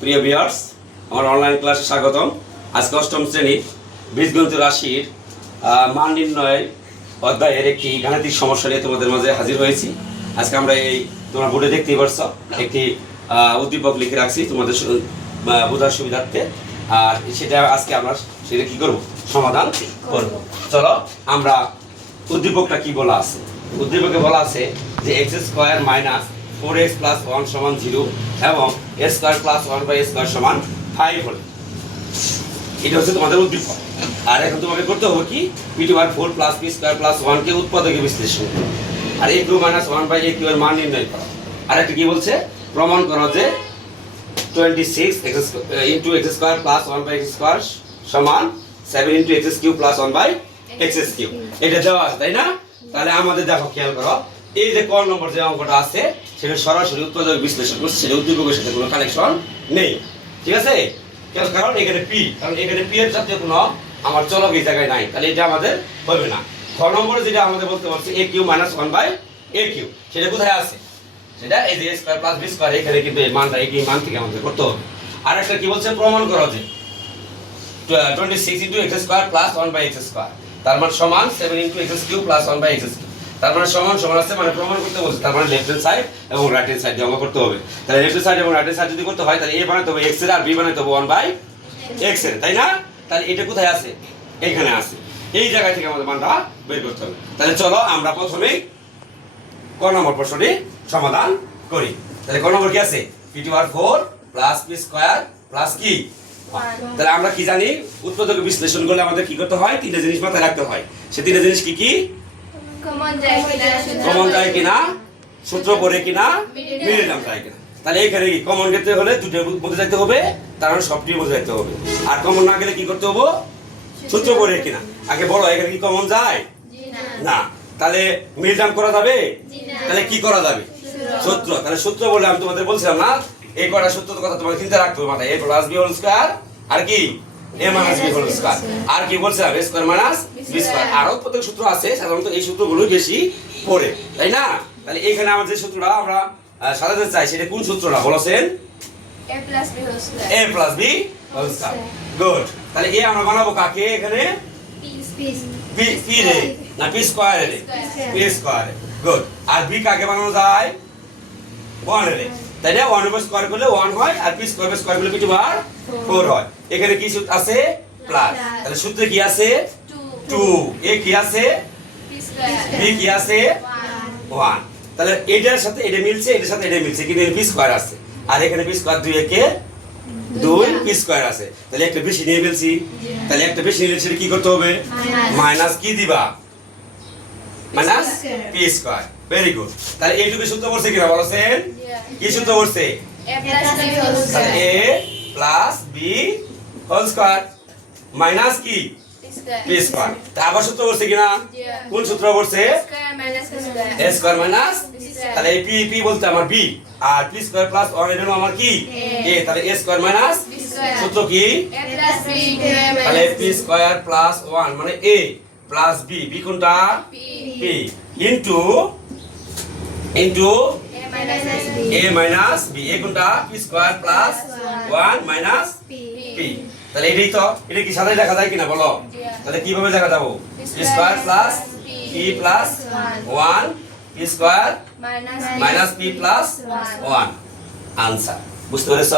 প্রিয় আমার অনলাইন ক্লাসে স্বাগতম। আজকে অষ্টম শ্রেণির রাশির মান নির্ণয় অধ্যায়ের একটি গাণিতিক সমস্যা নিয়ে তোমাদের মাঝে হাজির হয়েছি। আজকে আমরা এই তোমরা বোর্ডে দেখতেই পারছ, একটি উদ্দীপক লিখে রাখছি তোমাদের বোঝার সুবিধার্থে। আর সেটা আজকে আমরা সেটা কি করব? সমাধান করব। চলো, আমরা উদ্দীপকটা কি বলা আছে? উদ্দীপকে বলা আছে যে X square minus four X plus one সমান জিরো এবং A square plus one by square সমান ফাইভ হলে। এটা হচ্ছে তোমাদের উদ্দীপক। আর এখন তোমাকে করতে হবে কি? P to R four plus P square plus ওয়ানকে উৎপাদকে বিশ্লেষণ। আর A cube minus one by A cube এর মান নির্ণয় করো। আর একটা কি বলছে? প্রমাণ করো যে twenty six X into X square plus one by X square সমান seven into X cube plus one by X cube এটা দেওয়া আছে, তাই না? তাহলে আমাদের দেখো খেয়াল করো, এই যে ক নম্বর যে অঙ্কটা আছে, সেটা সরাসরি উৎপাদক বিশ্লেষণ করছে, সেটা উদ্দীপকের সাথে কোনো কানেকশন নেই। ঠিক আছে? কারণ এখানে পি কারণ এখানে পি এর সাথে কোনো আমার চলক এই জায়গায় নাই, তাহলে এটা আমাদের হবে না। খ নম্বরে যেটা আমাদের বলতে পারছি A cube minus one by A cube সেটা কোথায় আছে? সেটা এই যে স্কোয়ার প্লাস বি স্কোয়ার এখানে কিন্তু এই মানটা এই মান থেকে আমাদের করতে হবে। আর একটা কি বলছে? প্রমাণ করো যে এক্স স্কোয়ার স্কোয়ার তার মানে সমান seven into X cube plus one by X তার মানে সমান সমান আছে মানে প্রমাণ করতে বলছে। তার মানে লেফট হ্যান্ড সাইড এবং রাইট হ্যান্ড সাইড অঙ্ক করতে হবে। তাহলে লেফট হ্যান্ড সাইড এবং রাইট হ্যান্ড সাইড যদি করতে হয়, তাহলে এ বানাতে হবে এক্সের আর বি বানাতে হবে ওয়ান বাই এক্সের, তাই না? তাহলে এটা কোথায় আছে? এইখানে আছে। এই জায়গা থেকে আমাদের মানটা বের করতে হবে। তাহলে চলো আমরা প্রথমেই ক নম্বর প্রশ্নটি সমাধান করি। তাহলে ক নম্বর কি আছে? P to R four plus P square plus কি? তাহলে আমরা কি জানি? উৎপাদক বিশ্লেষণ করলে আমাদের কি করতে হয়? তিনটা জিনিস মাথায় রাখতে হয়। সে তিনটা জিনিস কি কি? কমন যায় কিনা সূত্র পড়ে কিনা যায় কিনা। তাহলে এইখানে কি? কমন যেতে হলে দুটোর মধ্যে যাইতে হবে তার মানে সবটির মধ্যে যাইতে হবে। আর কমন না গেলে কি করতে হবে? সূত্র পড়ে কিনা। আগে বলো এখানে কি কমন যায়? না। তাহলে মিল টার্ম করা যাবে? তাহলে কি করা যাবে? সূত্র। তাহলে সূত্র বলে আমি তোমাদের বলছিলাম না এই কটা সূত্র কথা তোমাকে চিন্তা রাখতে হবে মাথায়। A plus B whole square আর কি? A minus B whole square. আর কি বলছিলাম A square minus B square. আরও প্রত্যেক সূত্র আছে সাধারণত এই সূত্রগুলো বেশি পড়ে তাই না? তাহলে এখানে আমরা সূত্রটা আমরা সাজাতে চাই সেটা কোন সূত্রটা? বলেছেন A plus B whole square good তাহলে এ আমরা বানাবো কাকে এখানে? পি পি রে। না পি স্কয়ার রে। পি স্কয়ার গুড আর বি কাকে বানানো যায়? ওয়ান রে। তাই না ওয়ান উপর স্কয়ার করলে ওয়ান হয় আর পি স্কয়ার স্কয়ার করলে পি টু বার? ফোর হয়। এখানে কি সূত্র আছে? প্লাস তাহলে সূত্রে কি আছে? টু এ কি আছে? বি কি আছে? ওয়ান ওয়ান তাহলে এটার সাথে এটা মিলছে এটার সাথে এটা মিলছে কিন্তু পি স্কয়ার আছে। আর এখানে পি স্কয়ার দুই একে দুই পি স্কয়ার আছে। তাহলে একটা বেশি নিয়ে ফেলছি। তাহলে একটা বেশি নিলে সেটা কি করতে হবে? মাইনাস কি দিবা? Minus P square very good তাহলে এইটুকু সূত্র পড়ছে কিনা বলছেন কি সূত্র পড়ছে? এ প্লাস বি হোল তাহলে square A plus B whole square minus কি পি স্কয়ার তা আবার সূত্র পড়ছে কিনা? কোন সূত্র পড়ছে? Square minus square A square minus তাহলে এই পি পি বলতে আমার বি আর পি স্কয়ার প্লাস ওয়ান হলো আমার কি? এ তাহলে এ স্কয়ার মাইনাস সূত্র কি? এ তাহলে পি স্কয়ার প্লাস ওয়ান মানে এ প্লাস বি বি কোনটা? P into into A minus B A কোনটা? P square plus one minus P তাহলে এটাই তো এটা কি সাথে দেখা যায় কিনা বলো? তাহলে কীভাবে দেখা যাব? P square plus P plus one P square minus P plus one answer বুঝতে পেরেছ?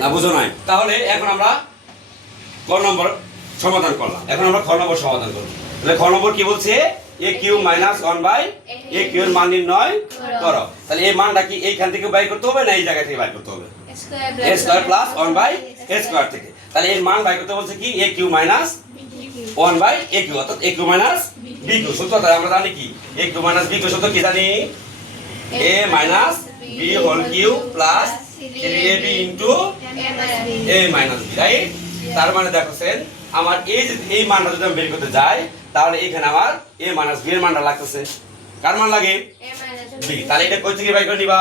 না বুঝো নাই। তাহলে এখন আমরা ক নম্বর সমাধান করলাম। এখন আমরা খ নম্বর সমাধান করব। তাহলে খ নম্বর কি বলছে? A cube minus one by A cube এর মান নির্ণয় করো। তাহলে এই মানটা কি এইখান থেকে বাই করতে হবে না এই জায়গা থেকে বাই করতে হবে? A square plus one by A square থেকে। তাহলে এর মান বাই করতে বলছে কি? A cube minus one by A cube অর্থাৎ A cube minus B cube সূত্র তাহলে আমরা জানি কি? A cube minus B cube সূত্র কি জানি? A minus B whole cube plus three A B into A minus B right তার মানে দেখছেন আমার এই যে এই মানটা যদি আমি বের করতে যাই তাহলে এখানে আমার এ মাইনাস বি এর মানটা লাগতেছে। কার মান লাগে? এ বি তাহলে এটা কই থেকে বাই করে নিবা?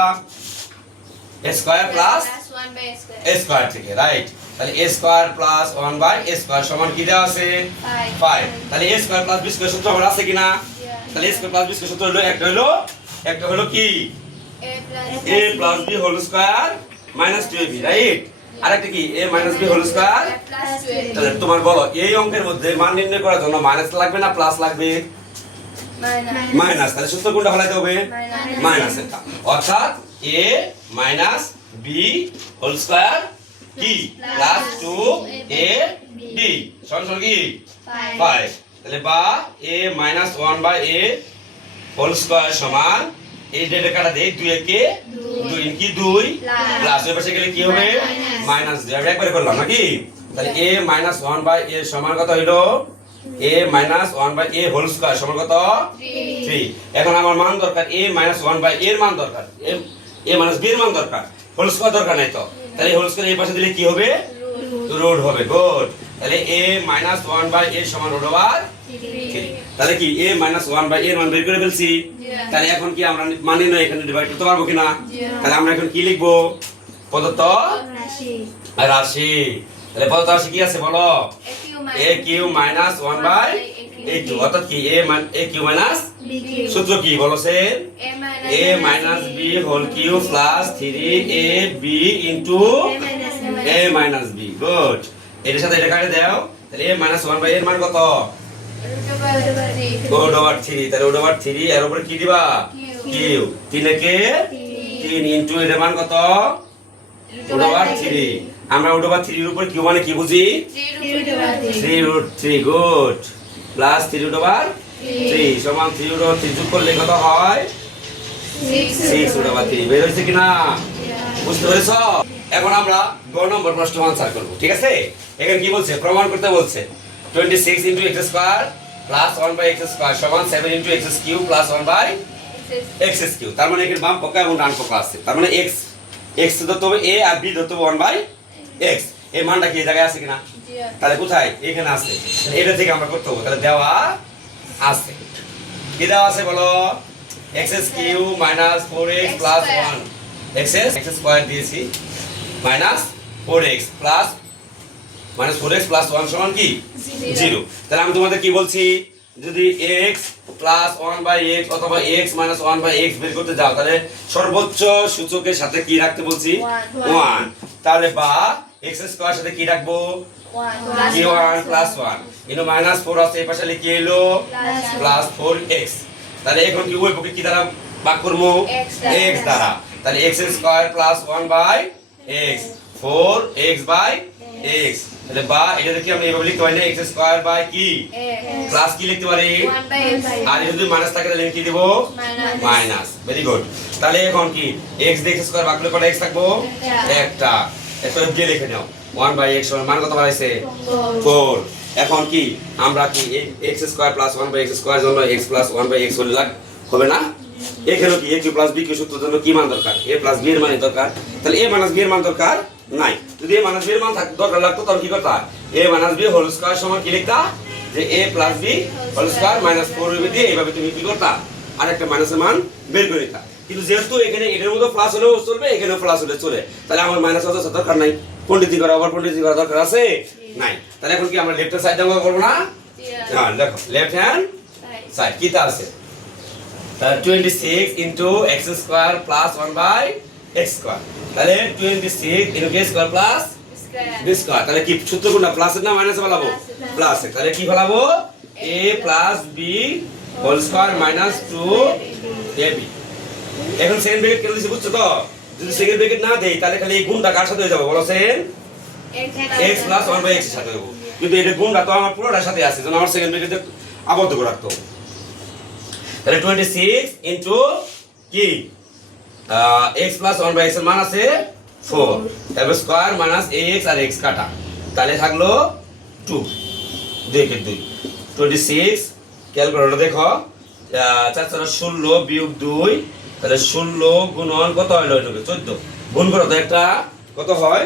A square plus 1 by square A square থেকে রাইট তাহলে A square plus one by A square সমান কি দেওয়া আছে? ফাইভ তাহলে A square plus B square সূত্র আমার আছে কিনা? তাহলে A square plus B square সূত্র হলো একটা হলো একটা হলো কি? A plus B whole square minus two B right আরেকটা কি? A minus B whole square A plus 12. তাহলে তোমার বলো এই অঙ্কের মধ্যে মান নির্ণয় করার জন্য মাইনাস লাগবে না প্লাস লাগবে. মাইনাস তাহলে সূত্র কোনটা ফলাইতে হবে? মাইনাস এটা অর্থাৎ A minus B whole square কি? প্লাস টু এ বি সমান সমান কি. ফাইভ তাহলে বা A minus one by A whole square সমান এই ডেটে কাটা দেই, দুই একে দুই, কি দুই. প্লাস ওই পাশে গেলে কি হবে? মাইনাস দুই। একবারে করলাম নাকি? তাহলে a minus one by a সমান কত হইল? A minus one by a whole square সমান কত? থ্রি এখন আমার মান দরকার এ মাইনাস ওয়ান বাই এর মান দরকার। এ মাইনাস বি এর মান দরকার। হোল স্কয়ার দরকার নাই তো। তাহলে হোল স্কয়ার এই পাশে দিলে কি হবে. রুট হবে গুড তাহলে a minus one by a সমান রুট ওভার. তাহলে কি এ মাইনাস ওয়ান বাই এর মান বের করে ফেলছি? তাহলে এখন কি আমরা মানে নয় এখানে ডিভাইড করতে পারব কিনা? তাহলে আমরা এখন কি লিখব? প্রদত্ত. রাশি। তাহলে প্রদত্ত রাশি কি আছে বলো? A cube minus one by a cube অর্থাৎ কি? এ এ কিউ মাইনাস সূত্র কি? বলো সে A a minus b whole cube plus three a b into A a minus b good এটার সাথে এটা কাটে দাও তাহলে এ মাইনাস ওয়ান বাই এর মান কত. রুট ওভার থ্রি তাহলে রুট ওভার থ্রি এর উপরে কি দিবা? কিউ তিন Three. তিন ইন্টু এর মান কত? Root ওভার থ্রি আমরা রুট ওভার থ্রির উপর কিউ মানে কি বুঝি. Three root three good plus three root over three সমান থ্রি রুট ওভার থ্রি যোগ করলে কত হয়. সিক্স রুট ওভার থ্রি বের হয়েছে কিনা. বুঝতে পেরেছ? এখন আমরা গ নম্বর প্রশ্ন আনসার করব ঠিক আছে? এখানে কি বলছে? প্রমাণ করতে বলছে। Twenty six into x square plus one by x square সমান seven into x cube plus one by. X cube তার মানে এখানে বাম পক্ষ এবং ডান পক্ষ আছে। তার মানে এক্স এক্স ধরতে হবে এ আর বি ধরতে হবে ওয়ান বাই এক্স এই মানটা কি এই জায়গায় আছে কিনা? তাহলে কোথায়? এখানে আছে। এটা থেকে আমরা করতে হবে। তাহলে দেওয়া আছে। কি দেওয়া আছে বলো? X S cube minus four x plus one x S x square দিয়েছি। Minus four x plus minus four x plus one সমান কি? জিরো তাহলে আমি তোমাদের কি বলছি? যদি x plus one by x অথবা x minus one by x বের করতে যাও তাহলে সর্বোচ্চ সূচকের সাথে কি রাখতে বলছি. ওয়ান তাহলে বা এক্স স্কোয়ার সাথে কি রাখব. কি one plus one into minus four আছে এই পাশে লিখে এলো? প্লাস ফোর এক্স তাহলে এখন কি উভয় পক্ষে কি দ্বারা ভাগ করব? এক্স দ্বারা। তাহলে x square plus one by x four x by x তাহলে বা এটা দেখি আমরা এইভাবে লিখতে পারি না? এক্স স্কোয়ার বাই কি X. প্লাস কি লিখতে পারি? X. আর যদি মাইনাস থাকে তাহলে কি দিব? মাইনাস ভেরি গুড তাহলে এখন কি? এক্স দিয়ে স্কোয়ার ভাগ করলে কটা এক্স থাকব? একটা। একটা। একটা দিয়ে লিখে নাও। ওয়ান বাই এক্স মান কত বাড়াইছে. ফোর এখন কি? আমরা কি x square plus one by x square জন্য x plus one by x হলে লাগ হবে না? এখানে কি a cube plus b cube সূত্রের জন্য কি মান দরকার? এ প্লাস বি এর মান দরকার। তাহলে এ মাইনাস বি এর মান দরকার নাই। যদি এ মাইনাস বি এর মান দরকার লাগতো তখন কি করতা? A minus b whole square সমান কি লিখতা? যে a plus b whole square minus four দিয়ে এইভাবে তুমি কি করতা? আর একটা মাইনাসের মান বের করে নিতা। কিন্তু যেহেতু এখানে এটার মধ্যে প্লাস হলেও চলবে এখানে প্লাস হলে চলে। তাহলে আমার মাইনাস হতে দরকার নাই। পন্ডিতি করা আবার পন্ডিতি করা দরকার আছে? নাই। তাহলে এখন কি আমরা লেফট সাইড ব্যবহার করব না? হ্যাঁ দেখো লেফট হ্যান্ড. সাইড কি তা আছে? Twenty six into x square plus one by x square তাহলে twenty six into k square plus. B square তাহলে কি সূত্র কোনটা? প্লাসের না মাইনাসে ফেলাবো. প্লাস তাহলে কি ফেলাবো? A plus b whole square minus two a b এখন সেকেন্ড ব্র্যাকেট কেন দিছি বুঝছ তো? যদি সেকেন্ড ব্র্যাকেট না দেই তাহলে খালি এই গুণটা কার সাথে হয়ে যাবে? বলো Sen. X plus one by x সাথে হব কিন্তু এটা গুণটা তো আমার পুরোটার সাথে আছে যেন আমার সেকেন্ড ব্র্যাকেটে আবদ্ধ করে রাখতে। হবে। তাহলে টোয়েন্টি সিক্স ইন্টু কি এক্স প্লাস ওয়ান বাই এক্সের মান আছে ফোর তারপর স্কোয়ার মাইনাস এ এক্স আর এক্স কাটা। তাহলে থাকল টু দুই একে দুই। টোয়েন্টি সিক্স ক্যালকুলেটর দেখো। চার চার ষোলো বিয়োগ দুই। তাহলে ষোলো গুণন কত হয়? এটাকে চোদ্দ। গুণ করো তো একটা। কত হয়?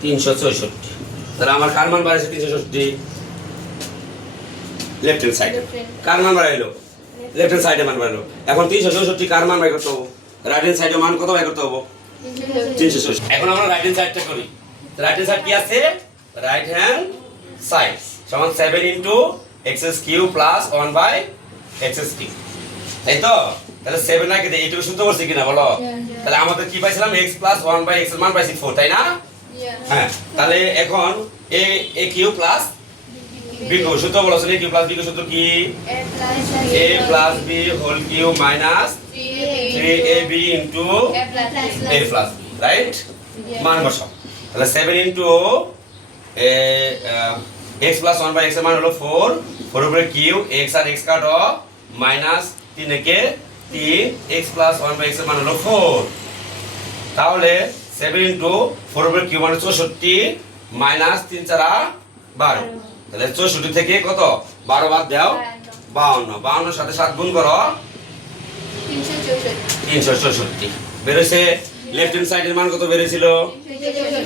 তিনশো চৌষট্টি। তাহলে আমার কার মান বাড়াইছে? তিনশো চৌষট্টি। লেফট হ্যান্ড সাইড কার মান বাড়াইলো? লেফট হ্যান্ড সাইডে মান বাড়াইলো এখন তিনশো চৌষট্টি কার মান বাই করতে হব? রাইট হ্যান্ড সাইডে মান কত বাই করতে হব? তিনশো চৌষট্টি। এখন আমরা রাইট হ্যান্ড সাইডটা করি। রাইট হ্যান্ড সাইড কি আছে? রাইট হ্যান্ড সাইড সমান seven into x S cube plus one by x S cube তাই তো? তাহলে সেভেন রাখে দিই এইটুকু শুনতে পারছি কিনা বলো? তাহলে আমাদের কি পাইছিলাম? X plus one by x মান পাইছি ফোর তাই না? হ্যাঁ তাহলে এখন a a cube plus b cube সূত্র বলো প্লাস বি কি a plus b whole cube minus three a b a plus right মান বসাও তাহলে seven into x plus one by এক্সের মান হলো ফোর ফোর উপরে কিউ এক্স আর এক্স কাটো মাইনাস তিন একে তিন। এক্স প্লাস ওয়ান বাই এক্সের মান হলো ফোর তাহলে সেভেন ইন্টু ফোর উপরে কিউ মানে চৌষট্টি মাইনাস তিন চারা বারো। তাহলে চৌষট্টি থেকে কত? বারো বাদ দাও। বাউন্ন। বাউন্নর সাথে সাত গুণ করো। তিনশো চৌষট্টি। বেরোছে লেফট হ্যান্ড সাইডের মান কত বেরোছিল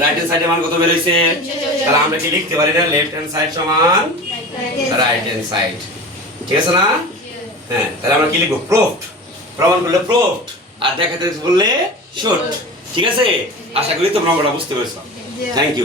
রাইট হ্যান্ড সাইডের মান কত বেরোছে তাহলে আমরা কি লিখতে পারি না লেফট হ্যান্ড সাইড সমান রাইট হ্যান্ড সাইড ঠিক আছে না? হ্যাঁ তাহলে আমরা কি লিখব? প্রুফড প্রমাণ করলে প্রুফড আর দেখাতে বললে শর্ট ঠিক আছে? আশা করি তোমরা বুঝতে পেরেছ। Thank you